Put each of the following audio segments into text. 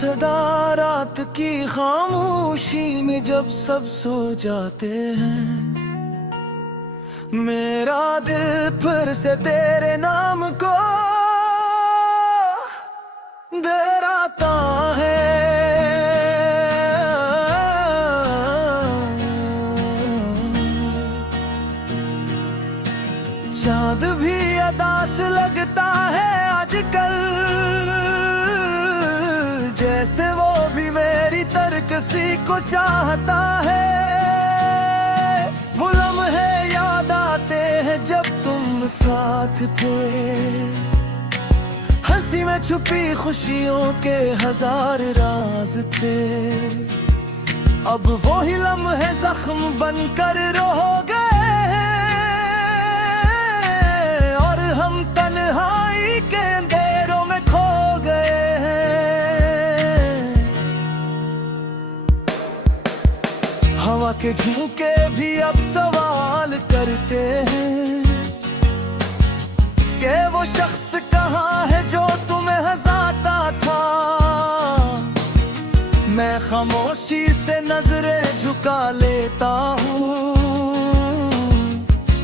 सदा रात की खामोशी में जब सब सो जाते हैं, मेरा दिल फिर से तेरे नाम को दोहराता है। चांद भी अदास लगता है आजकल, जैसे वो भी मेरी तरकसी को चाहता है। वो लम्हे याद आते हैं जब तुम साथ थे, हंसी में छुपी खुशियों के हजार राज थे। अब वो ही लम्हे जख्म बनकर रह गए हैं, और हम तन्हाई के अंधेरों में खो गए हैं। हवा के झोंके भी अब सवाल करते हैं कि वो शख्स कहाँ है जो तुम्हें हंसाता था। मैं खामोशी से नजरें झुका लेता हूँ,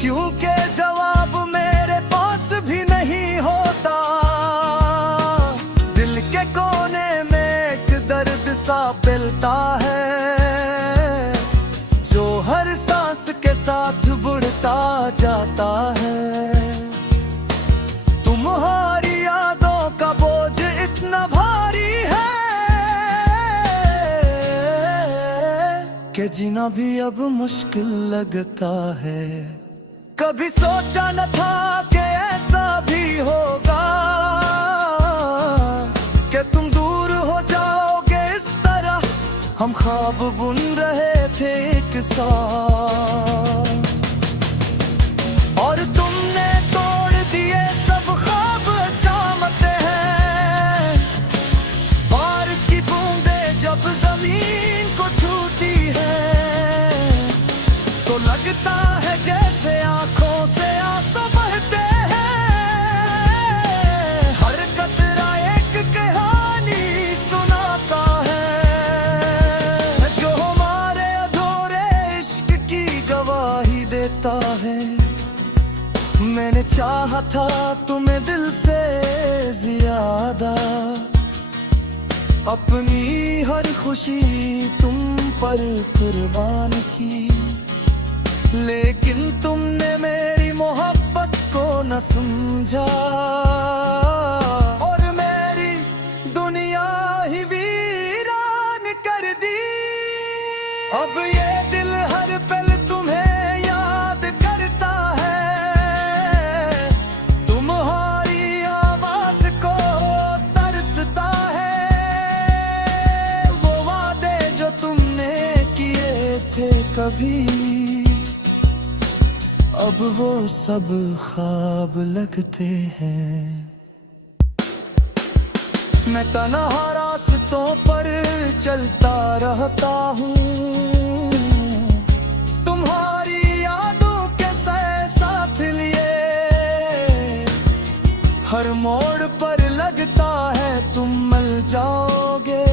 क्योंकि जवाब मेरे पास भी नहीं होता। दिल के कोने में एक दर्द सा पिलता है, जो हर सांस के साथ बढ़ता जाता है। तुम्हारी यादों का बोझ इतना भारी है कि जीना भी अब मुश्किल लगता है। कभी सोचा न था कि ऐसा भी होगा, कि तुम दूर हो जाओगे इस तरह। हम ख्वाब बुन रहे थे एक साथ, और तुमने तोड़ दिए सब ख्वाब चाहते हैं। बारिश की बूंदें जब जमीन को छूती है, तो लगता है जैसे आंखों से आंसू बहते हैं। हर कतरा एक कहानी सुनाता है, जो हमारे अधूरे इश्क की गवाही देता है। मैंने चाहा था तुम्हें दिल से ज्यादा, अपनी हर खुशी तुम पर कुर्बान की, लेकिन तुमने मेरी मोहब्बत को न समझा, और मेरी दुनिया ही वीरान कर दी। अब ये दिल हर पल तुम्हें याद करता है, तुम्हारी आवाज को तरसता है। वो वादे जो तुमने किए थे कभी, अब वो सब ख्वाब लगते हैं। मैं तन्हा रास्तों पर चलता रहता हूँ, तुम्हारी यादों के साथ लिए। हर मोड़ पर लगता है तुम मिल जाओगे,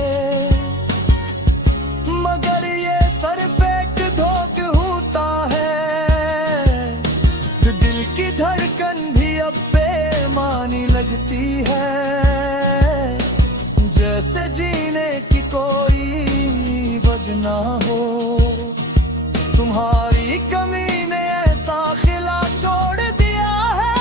मगर ये सिर्फ एक धोखा होता है। दिल की धड़कन भी अब बेमानी लगती है, जैसे जीने की कोई वजह ना हो। तुम्हारी कमी ने ऐसा खिला छोड़ दिया है,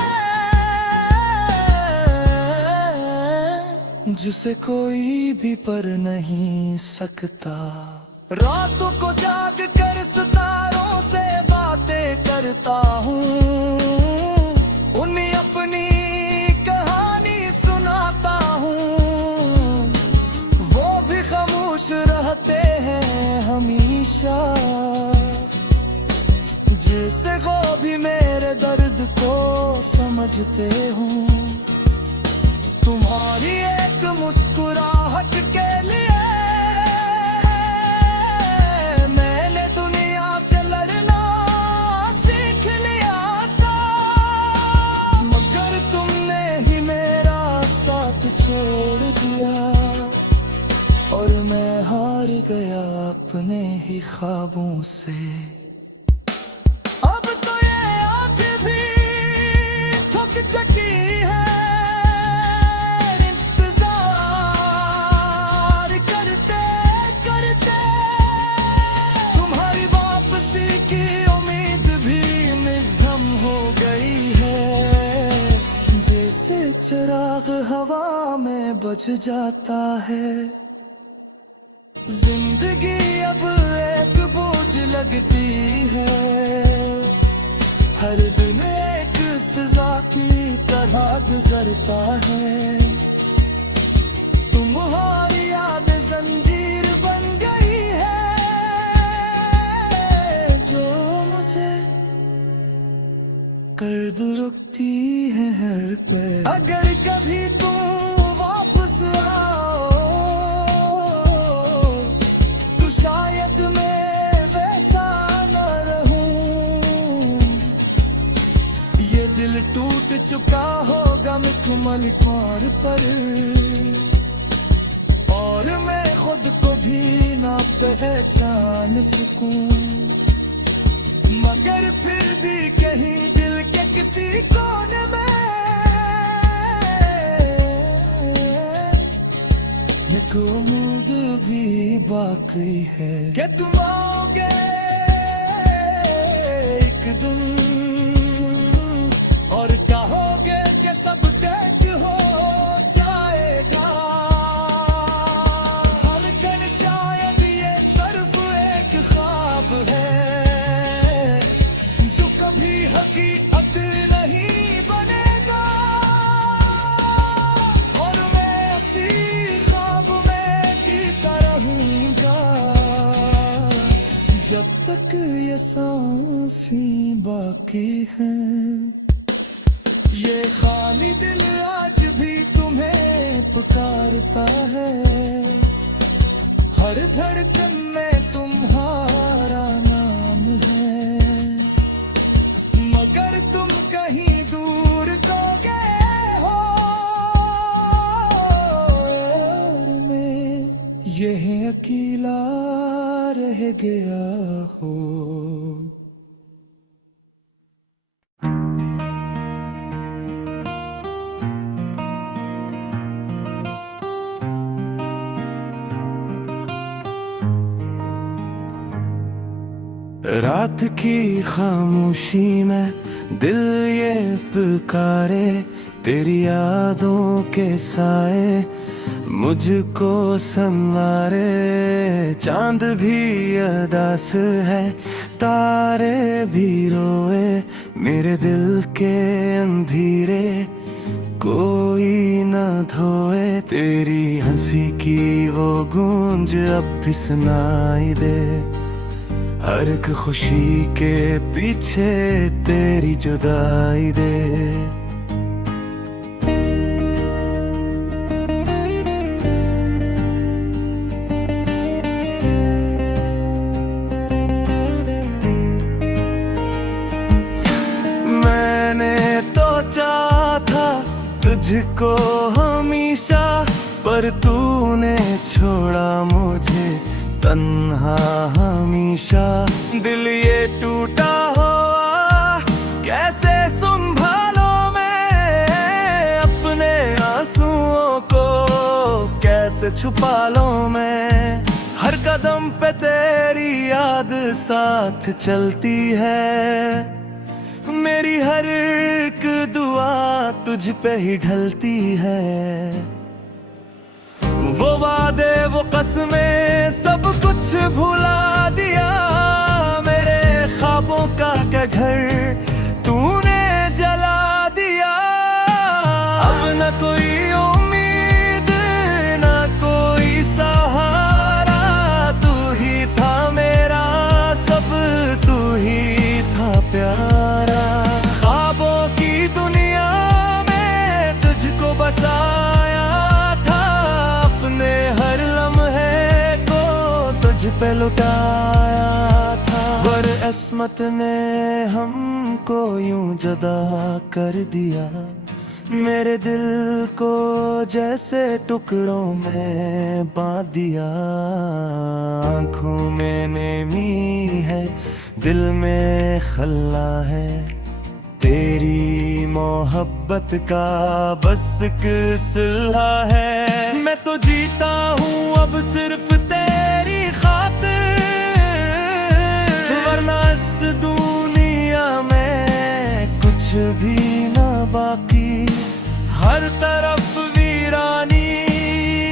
जिसे कोई भी पर नहीं सकता। रातों को जाग कर सितारों से बातें करता हूँ, उन्हें अपनी कहानी सुनाता हूँ। वो भी खामोश रहते हैं हमेशा, जैसे वो भी मेरे दर्द को समझते हूँ। तुम्हारी एक मुस्कुराहट के लिए छोड़ दिया। मैं हार गया अपने ही ख्वाबों से। अब तो ये आँख भी थक चुकी है इंतजार करते करते। तुम्हारी वापसी की उम्मीद भी निर्धम हो गई है, जैसे चिराग हवा में बुझ जाता है। जिंदगी अब एक बोझ लगती है, हर दिन एक सजा की तरह गुजरता है। तुम्हारी याद जंजीर बन गई है जो मुझे कर्द रुकती है हर पल। अगर कभी तुम वापस आओ तो शायद मैं वैसा न रहूं। ये दिल टूट चुका होगा मुकम्मल तौर पर, और मैं खुद को भी ना पहचान सकूं। मगर फिर भी कहीं दिल के किसी कोने में एक उम्मीद भी बाकी है कि तुम आओगे एक दिन और कहोगे कि सब ठीक हो जाएगा। हलकन शायद ये सिर्फ एक ख्वाब है जो कभी हकीकत नहीं बनेगा, और मैं इसी ख्वाब में जीता रहूंगा जब तक ये सांसें बाकी हैं। ये खाली दिल आज भी तुम्हें पुकारता है, हर धड़कन में तुम्हारा नाम है। मगर तुम कहीं दूर को गए हो और मैं यहीं अकेला रह गया हो। रात की खामोशी में दिल ये पुकारे, तेरी यादों के साए मुझको संवारे। चांद भी अदास है, तारे भी रोए, मेरे दिल के अंधेरे कोई न धोए। तेरी हंसी की वो गूंज अब भी सुनाई दे, हर एक खुशी के पीछे तेरी जुदाई दे। मैंने तो चाहा था तुझको हमेशा, पर तूने छोड़ा मुझे तन्हा हमेशा। दिल ये टूटा हुआ कैसे संभालो मैं, अपने आंसुओं को कैसे छुपा लो मैं। हर कदम पे तेरी याद साथ चलती है, मेरी हर एक दुआ तुझ पे ही ढलती है। वो वादे वो कसमें सब कुछ भुला दिया, मेरे ख्वाबों का क्या घर तूने जला दिया। अब न कोई उम्मीद न कोई सहारा, तू ही था मेरा सब, तू ही था प्यारा। ख्वाबों की दुनिया में तुझको बसाया था, अपने हर लम्हे को तुझ पे लुटाया था। पर किस्मत ने हमको यूं जुदा कर दिया, मेरे दिल को जैसे टुकड़ों में बांध दिया। आँखों में नेमी है, दिल में खल्ला है, तेरी मोहब्बत का बस एक सिलहा है। मैं तो जीता हूँ अब सिर्फ तेरी खातिर, वरना इस दुनिया में कुछ भी ना बाकी। हर तरफ वीरानी,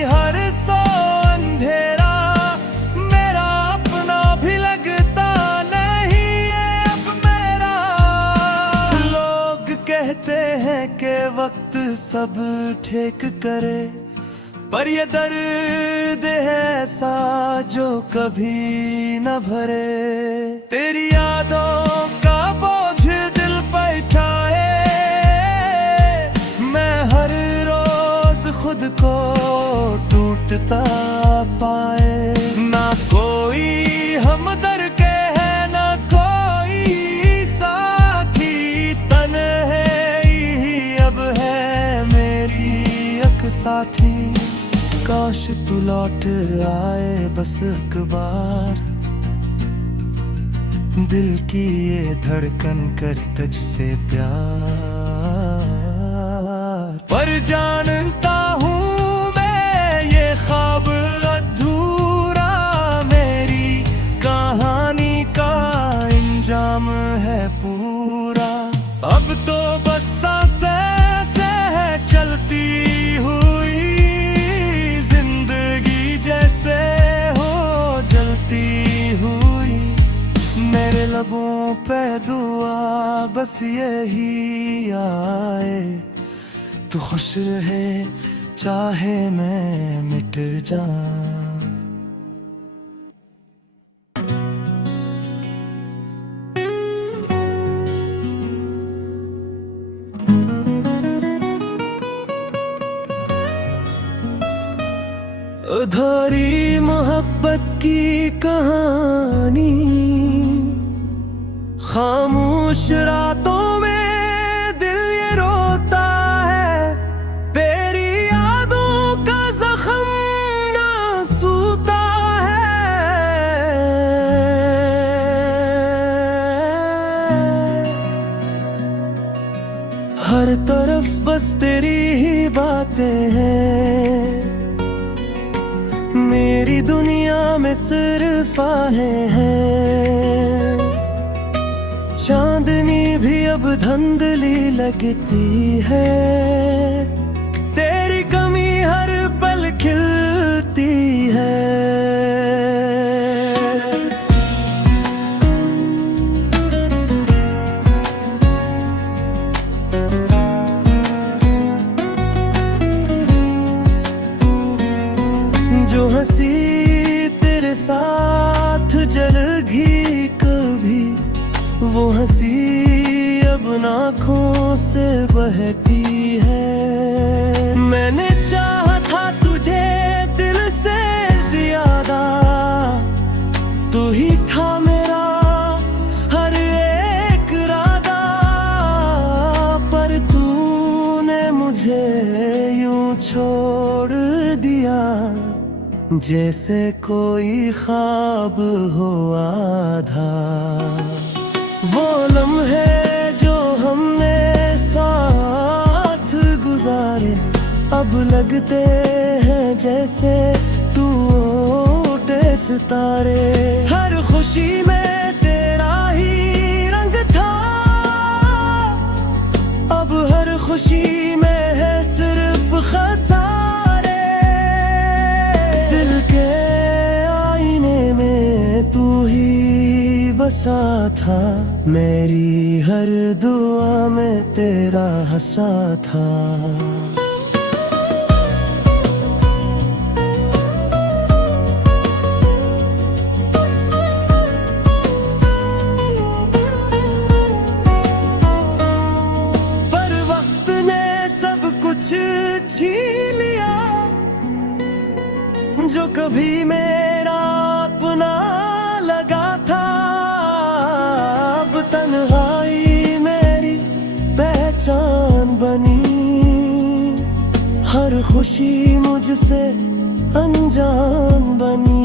हर सौ अंधेरा, मेरा अपना भी लगता नहीं है अब मेरा। लोग कहते हैं कि वक्त सब ठीक करे, पर ये दर्द है ऐसा जो कभी न भरे। तेरी यादों का बोझ दिल पर उठाए, मैं हर रोज खुद को टूटता पाए। ना कोई हमदर्द के है, ना कोई साथी, तन्हाई ही अब है मेरी एक साथी। काश तू लौट आए बस एक बार, दिल की ये धड़कन कर तुझसे प्यार। पर जानता हूँ मैं ये ख्वाब अधूरा, मेरी कहानी का इंजाम है पूरा। अब तो बस सांसें से है चलती हुई, जिंदगी जैसे हो जलती हुई। मेरे लबों पे दुआ बस यही आए, तू खुश रहे चाहे मैं मिट जाऊं। अधूरी मोहब्बत की कहानी, खामोश रातों में दिल ये रोता है, तेरी यादों का जख्म ना सूता है। हर तरफ बस तेरी ही बातें हैं, मेरी दुनिया में सिर्फ आहें हैं। चांदनी भी अब धुंधली लगती है, तेरी कमी हर पल खिलती है। जो हंसी तेरे साथ जलगी कभी, वो हंसी अब आँखों से बहती है। मैंने चाहा था तुझे दिल से ज्यादा, तू ही था मेरा हर एक इरादा, पर तूने मुझे यूं छोड़ दिया जैसे कोई ख्वाब हो आधा। वो लम्हे जो हमने साथ गुजारे, अब लगते हैं जैसे टूटे सितारे। हर खुशी में तेरा ही रंग था, अब हर खुशी में है सिर्फ खसारे। दिल के आईने में तू ही बसा था, मेरी हर दुआ में तेरा हंसा था। पर वक्त ने सब कुछ छीन लिया, जो कभी मेरा अपना लगा था। अब तन्हाई मेरी पहचान बनी, खुशी मुझसे अनजान बनी।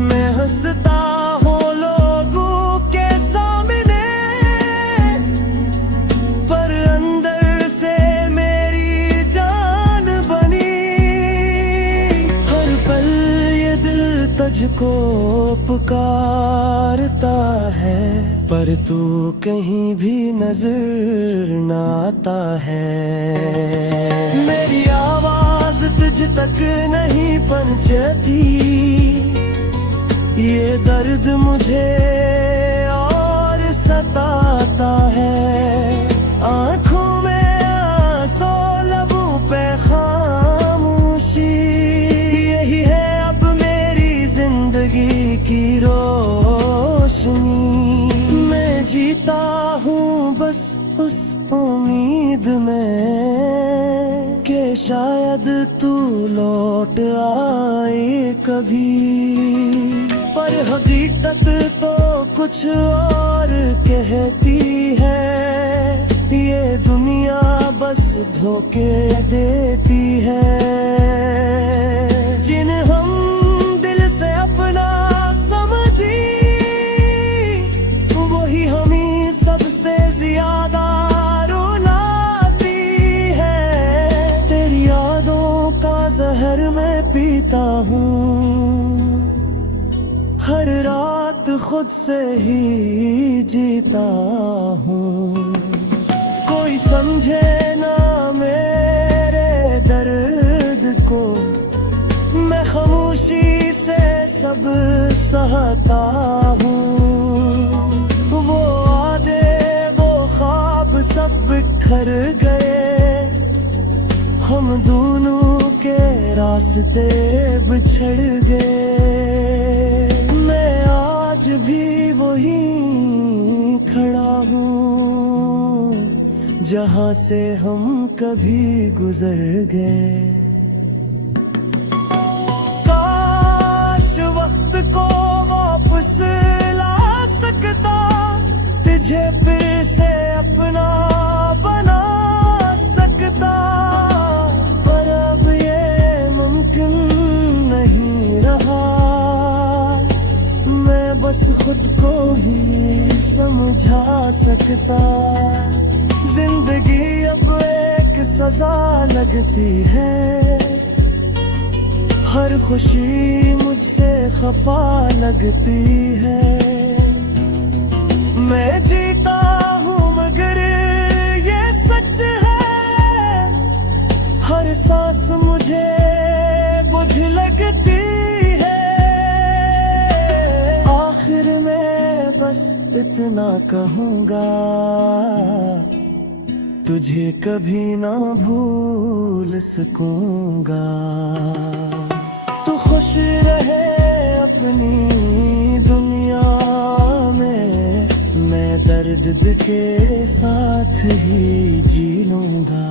मैं हंसता हूँ लोगों के सामने, पर अंदर से मेरी जान बनी। हर पल ये दिल तुझको पुकारता है, पर तू कहीं भी नजर न आता है। मेरी आवाज तुझ तक नहीं पहुंचती, ये दर्द मुझे और सताता है। आँखों में आंसू, लबों पे खामोशी, यही है अब मेरी जिंदगी की रोशनी। मैं जीता हूँ बस उस उम्मीद में कि शायद तू लौट आए कभी, पर हकीकत तो कुछ और कहती है। ये दुनिया बस धोखे देती है। जिन्हें हम दिल से अपना समझी, वही हमें सबसे ज्यादा रुलाती है। तेरी यादों का जहर मैं पीता हूँ, हर रात खुद से ही जीता हूँ। कोई समझे ना मेरे दर्द को, मैं खामोशी से सब सहता हूँ। वो वादे वो ख्वाब सब बिखर गए, हम दोनों के रास्ते बिछड़ गए। मैं आज भी वही खड़ा हूँ, जहाँ से हम कभी गुजर गए। काश वक्त को वापस ला सकता, तुझे फिर से अपना बना सकता, पर अब ये मुमकिन नहीं रहा। मैं बस खुद को ही समझा सकता। जिंदगी अब एक सजा लगती है, हर खुशी मुझसे खफा लगती है। मैं जीता हूँ मगर ये सच है, हर सांस मुझे बुझ लगती है। आखिर में बस इतना कहूँगा, तुझे कभी ना भूल सकूंगा। तू खुश रहे अपनी दुनिया में, मैं दर्द के साथ ही जी लूंगा।